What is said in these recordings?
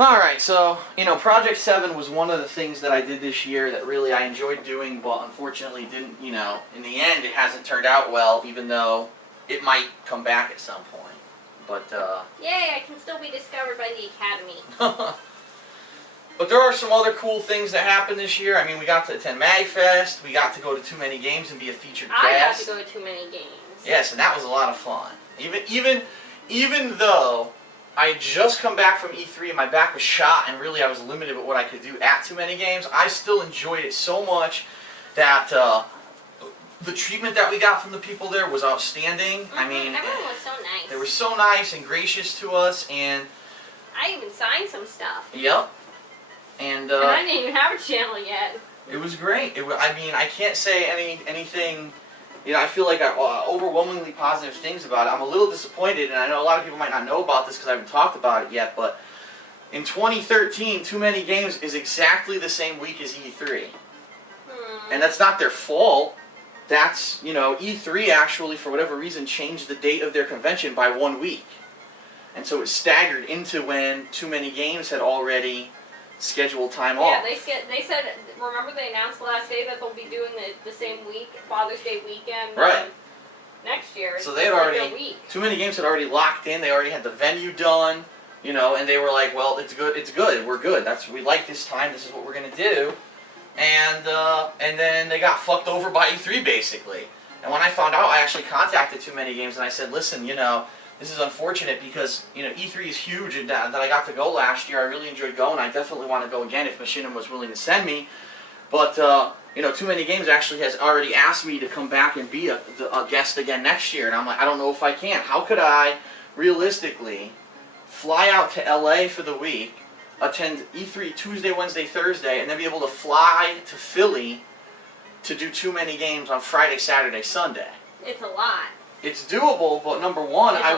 Alright, so, Project 7 was one of the things that I did this year that really I enjoyed doing, but unfortunately didn't, in the end it hasn't turned out well, even though it might come back at some point. But, Yay, I can still be discovered by the Academy. But there are some other cool things that happened this year. I mean, we got to attend MagFest, we got to go to Too Many Games and be a featured guest. I got to go to Too Many Games. Yes, and that was a lot of fun. Even though I had just come back from E3 and my back was shot and really I was limited with what I could do at Too Many Games, I still enjoyed it so much that the treatment that we got from the people there was outstanding. Mm-hmm. I mean, everyone was so nice. They were so nice and gracious to us, and I even signed some stuff. Yep. And I didn't even have a channel yet. It was great. I mean, I can't say anything. I feel like overwhelmingly positive things about it. I'm a little disappointed, and I know a lot of people might not know about this because I haven't talked about it yet, but in 2013, Too Many Games is exactly the same week as E3. And that's not their fault. That's, E3 actually, for whatever reason, changed the date of their convention by 1 week. And so it staggered into when Too Many Games had already scheduled time off. Yeah, they said, remember they announced last day that they'll be doing the same week, Father's Day weekend, right, next year. So they had already, Too Many Games had already locked in, they already had the venue done, and they were like, well, it's good, we're good, we like this time, this is what we're going to do. And then they got fucked over by E3 basically. And when I found out, I actually contacted Too Many Games and I said, listen, this is unfortunate because, E3 is huge and that I got to go last year. I really enjoyed going. I definitely want to go again if Machinima was willing to send me. But, Too Many Games actually has already asked me to come back and be a guest again next year. And I'm like, I don't know if I can. How could I, realistically, fly out to LA for the week, attend E3 Tuesday, Wednesday, Thursday, and then be able to fly to Philly to do Too Many Games on Friday, Saturday, Sunday? It's a lot. It's doable, but number one, I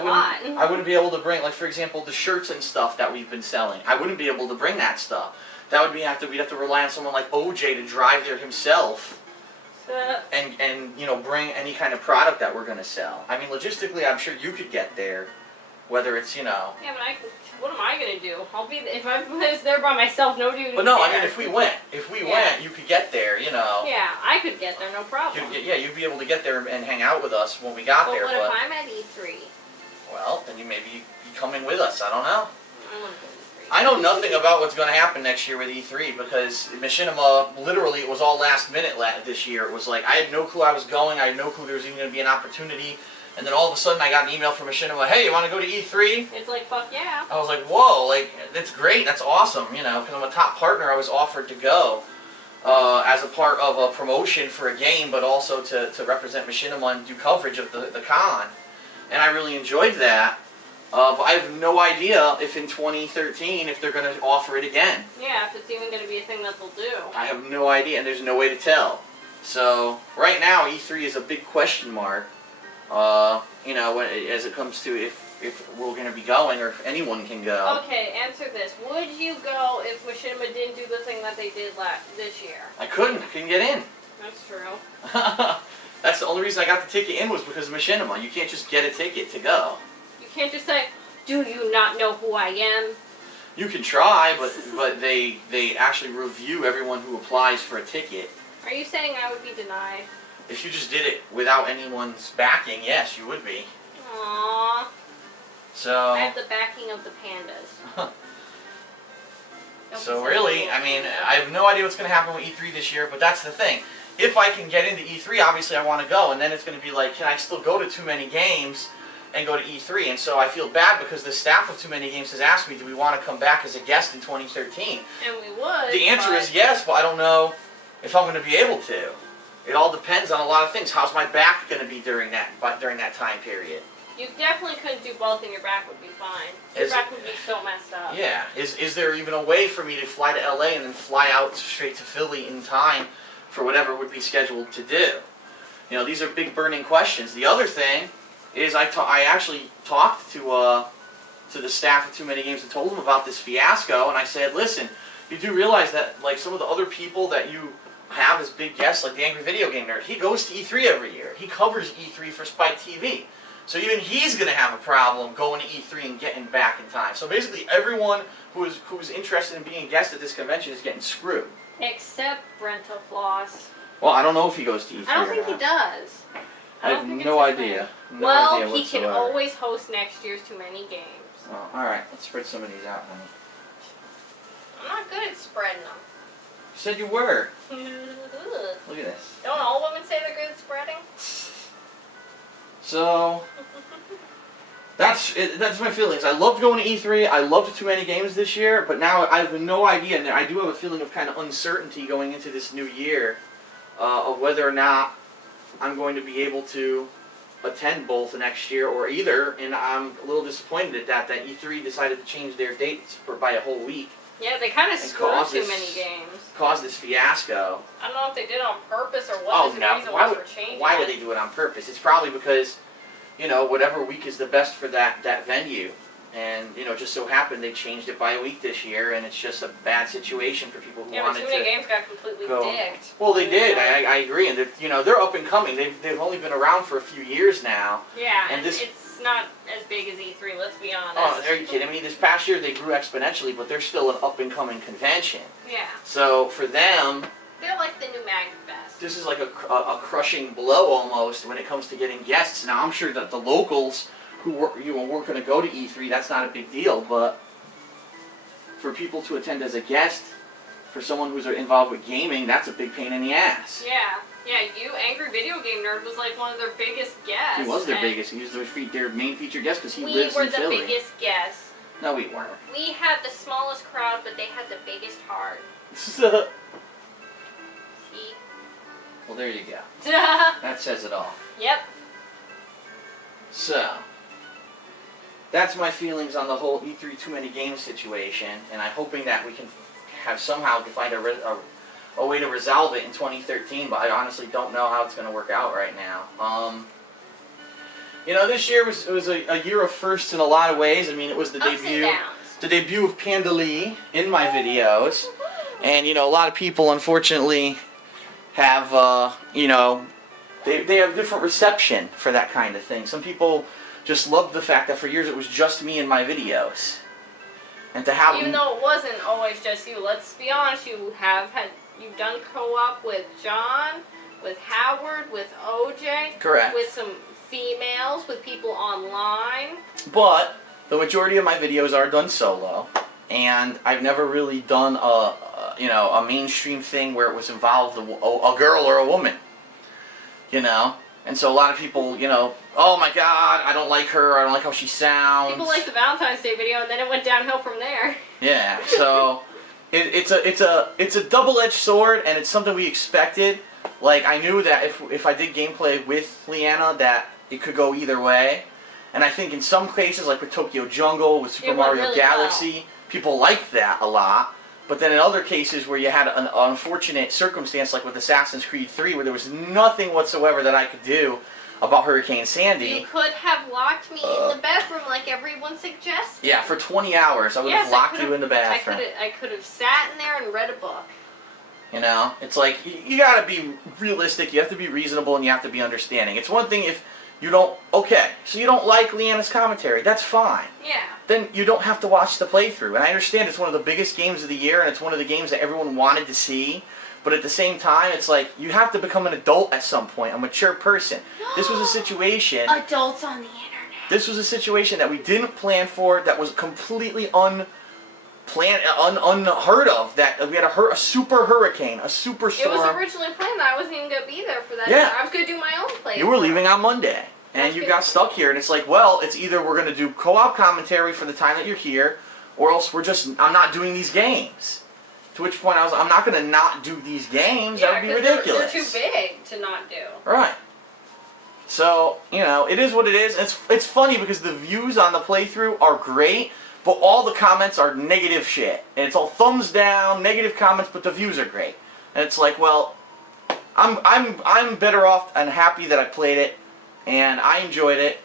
wouldn't be able to bring, like, for example, the shirts and stuff that we've been selling. I wouldn't be able to bring that stuff. That would we'd have to rely on someone like OJ to drive there himself and bring any kind of product that we're going to sell. I mean, logistically, I'm sure you could get there, whether it's, Yeah, but what am I going to do? If I was there by myself, no dude. But no, I mean, if we went, you could get there, Yeah, I could get there, no problem. You'd be able to get there and hang out with us when we got there. But what if I'm at E3? Well, then maybe you come in with us. I don't know. I want to go to E3. I know nothing about what's going to happen next year with E3 because Machinima, literally, it was all last minute this year. It was like, I had no clue I was going. I had no clue there was even going to be an opportunity. And then all of a sudden I got an email from Machinima, hey, you want to go to E3? It's like, fuck yeah. I was like, whoa, that's great, that's awesome, because I'm a top partner. I was offered to go as a part of a promotion for a game, but also to represent Machinima and do coverage of the con. And I really enjoyed that. But I have no idea if in 2013, if they're going to offer it again. Yeah, if it's even going to be a thing that they'll do. I have no idea, and there's no way to tell. So, right now, E3 is a big question mark. As it comes to if we're going to be going or if anyone can go. Okay, answer this. Would you go if Machinima didn't do the thing that they did this year? I couldn't get in. That's true. That's the only reason I got the ticket in was because of Machinima. You can't just get a ticket to go. You can't just say, do you not know who I am? You can try, but they actually review everyone who applies for a ticket. Are you saying I would be denied? If you just did it without anyone's backing, yes, you would be. Aww. So. I have the backing of the pandas. So really, I mean, I have no idea what's going to happen with E3 this year, but that's the thing. If I can get into E3, obviously I want to go, and then it's going to be like, can I still go to Too Many Games and go to E3? And so I feel bad because the staff of Too Many Games has asked me, do we want to come back as a guest in 2013? And we would. The answer is yes, but I don't know if I'm going to be able to. It all depends on a lot of things. How's my back going to be during that time period? You definitely couldn't do both, and your back would be fine. Your back would be so messed up. Yeah. Is there even a way for me to fly to LA and then fly out straight to Philly in time for whatever would be scheduled to do? These are big burning questions. The other thing is I actually talked to the staff of Too Many Games and told them about this fiasco, and I said, listen, you do realize that like some of the other people that you have as big guests, like the Angry Video Game Nerd, he goes to E3 every year. He covers E3 for Spike TV. So even he's going to have a problem going to E3 and getting back in time. So basically everyone who's interested in being a guest at this convention is getting screwed. Except Brenta Floss. Well, I don't know if he goes to E3 I don't or think not. he does. I don't have think no it's his idea. thing. No well, idea he can whatsoever. always host next year's Too Many Games. Oh, alright, let's spread some of these out, honey. I'm not good at spreading them. You said you were. Ugh. Look at this. Don't all women say they're good at spreading? So, that's my feelings. I loved going to E3. I loved Too Many Games this year, but now I have no idea, and I do have a feeling of kind of uncertainty going into this new year of whether or not I'm going to be able to attend both next year or either, and I'm a little disappointed at that E3 decided to change their dates by a whole week. Yeah, they kind of And screwed cause Too this- Many Games. Caused this fiasco. I don't know if they did it on purpose or what Oh the no! reason Why was would for changing why would it. they do it on purpose? It's probably because, you know, whatever week is the best for that venue, and you know, just so happened they changed it by a week this year, and it's just a bad situation for people who Yeah, but wanted Too Many to. Games got completely go. dicked. Well, they did. I agree, and you know, they're up and coming. They've only been around for a few years now. Yeah, And and this- it's not as big as E3, let's be honest. Oh, are you kidding me? This past year they grew exponentially, but they're still an up and coming convention. Yeah. So for them, They're like the new Magnet Fest. this is like a crushing blow almost when it comes to getting guests. Now I'm sure that the locals who weren't going to go to E3, that's not a big deal, but for people to attend as a guest, for someone who's involved with gaming, that's a big pain in the ass. Yeah. Yeah, you, Angry Video Game Nerd, was like one of their biggest guests. He was their and biggest. He was their main featured guest because he we lives were in the Philly. biggest guests. No, we weren't. We had the smallest crowd, but they had the biggest heart. Well, See? there you go. Yep. That says it all. So, that's my feelings on the whole E3 Too Many Games situation, and I'm hoping that we can somehow find a way to resolve it in 2013, but I honestly don't know how it's going to work out right now. You know, this year was a year of firsts in a lot of ways. I mean, it was the Ups and debut downs. of PandaLee in my videos, and you know, a lot of people unfortunately have you know, they have different reception for that kind of thing. Some people just love the fact that for years it was just me in my videos, and to have Even though it wasn't always just you, let's be honest, you've done co-op with John, with Howard, with OJ, correct. with some females, with people online. But the majority of my videos are done solo, and I've never really done a mainstream thing where it was involved a girl or a woman, you know. And so a lot of people, you know, oh my God, I don't like her. I don't like how she sounds. People liked the Valentine's Day video, and then it went downhill from there. Yeah. So it's a double-edged sword, and it's something we expected. Like I knew that if I did gameplay with Leanna, that it could go either way. And I think in some cases, like with Tokyo Jungle, with Super It went Mario really Galaxy, people liked that a lot. But then in other cases where you had an unfortunate circumstance, like with Assassin's Creed 3, where there was nothing whatsoever that I could do about Hurricane Sandy. You could have locked me in the bedroom like everyone suggested. Yeah, for 20 hours I would have Yes, locked you in the bathroom. I could have sat in there and read a book. You know, it's like you gotta be realistic. You have to be reasonable, and you have to be understanding. It's one thing if you don't. Okay, so you don't like Leanna's commentary. That's fine. Yeah. Then you don't have to watch the playthrough. And I understand it's one of the biggest games of the year, and it's one of the games that everyone wanted to see. But at the same time, it's like you have to become an adult at some point, a mature person. This was a situation. Adults on the internet. This was a situation that we didn't plan for. That was completely unheard of. That we had a super hurricane, a superstorm. It was originally planned that I wasn't even going to be there for that. Yeah. I was going to do my own playthrough. You were leaving on Monday, and That's you good. got stuck here, and it's like, well, it's either we're going to do co-op commentary for the time that you're here, or else I'm not doing these games. To which point I'm not going to not do these games. Yeah, That would be 'cause ridiculous. They're too big to not do. Right. So, you know, it is what it is. It's funny because the views on the playthrough are great, but all the comments are negative shit. And it's all thumbs down, negative comments, but the views are great. And it's like, well, I'm better off and happy that I played it, and I enjoyed it,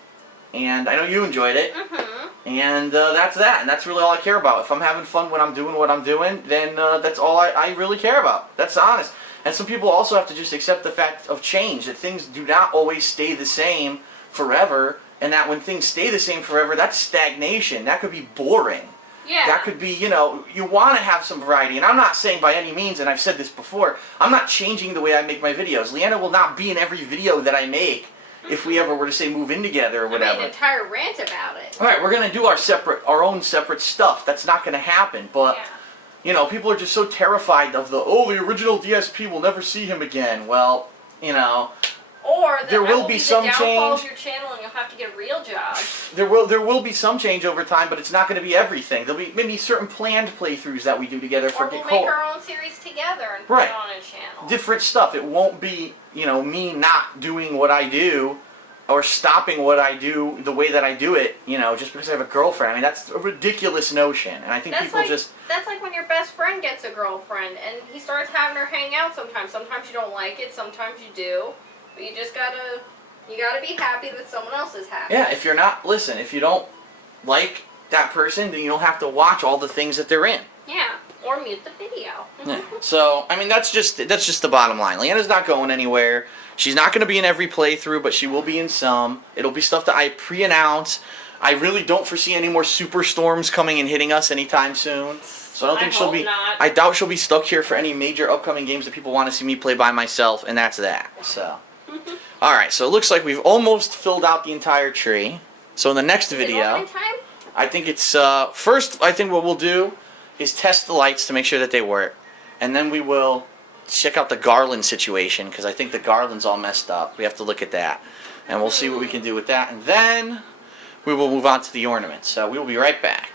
and I know you enjoyed it. Mm-hmm. And that's that, and that's really all I care about. If I'm having fun when I'm doing what I'm doing, then that's all I really care about. That's honest. And some people also have to just accept the fact of change, that things do not always stay the same forever, and that when things stay the same forever, that's stagnation. That could be boring. Yeah. That could be, you know, you want to have some variety. And I'm not saying by any means, and I've said this before, I'm not changing the way I make my videos. Leanna will not be in every video that I make if we ever were to say move in together or whatever. I made an entire rant about it. All right, we're going to do our own separate stuff. That's not going to happen. But, you know, people are just so terrified of the original DSP, will never see him again. Well, you know. Or there will be some downfall change. Of your channel, and you'll have to get a real job. There will be some change over time, but it's not going to be everything. There'll be maybe certain planned playthroughs that we do together for Or we'll make our own series together and put it on a channel. Different stuff. It won't be, you know, me not doing what I do or stopping what I do the way that I do it, you know, just because I have a girlfriend. I mean, that's a ridiculous notion, and I think that's people like, just... That's like when your best friend gets a girlfriend, and he starts having her hang out sometimes. Sometimes you don't like it, sometimes you do, but you just gotta... You gotta be happy that someone else is happy. Yeah, if you're not... Listen, if you don't like that person, then you don't have to watch all the things that they're in. Yeah, or mute the video. Yeah. So, I mean, that's just the bottom line. Leanna's not going anywhere. She's not going to be in every playthrough, but she will be in some. It'll be stuff that I pre-announce. I really don't foresee any more superstorms coming and hitting us anytime soon. So I don't think she'll be... Not. I doubt she'll be stuck here for any major upcoming games that people want to see me play by myself, and that's that. So... Alright, so it looks like we've almost filled out the entire tree. So in the next video, I think it's, first, I think what we'll do is test the lights to make sure that they work. And then we will check out the garland situation, because I think the garland's all messed up. We have to look at that. And we'll see what we can do with that. And then we will move on to the ornaments. So we will be right back.